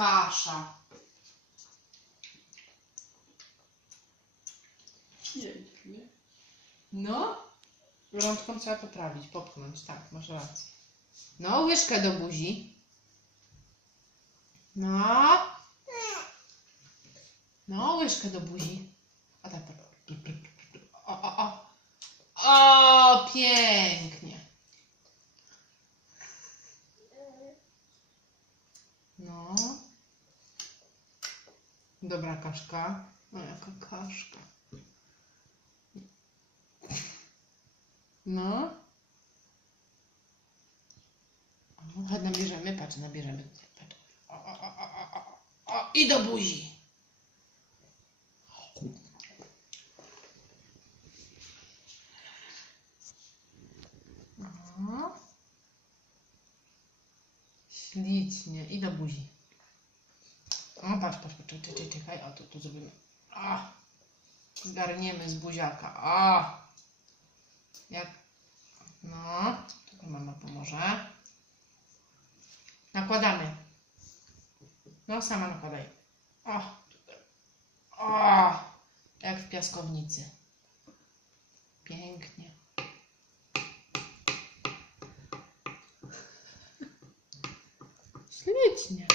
kasza. Pięknie. No. Rączką trzeba poprawić, popchnąć. Tak, masz rację. No, łyżkę do buzi. No. No, łyżkę do buzi. O tak. O. O, pięknie. No. Dobra kaszka. No, jaka kaszka. No. O, chodź, nabierzemy, patrz, nabierzemy. Patrz. O, i do buzi. O. Ślicznie. I do buzi. O, patrz, czekaj. O, tu zrobimy. O. Zgarniemy z buziaka. O. Jak? No. Tylko mama pomoże. Nakładamy. No, sama nakładaj. O. O. Jak w piaskownicy. Pięknie. Ślicznie.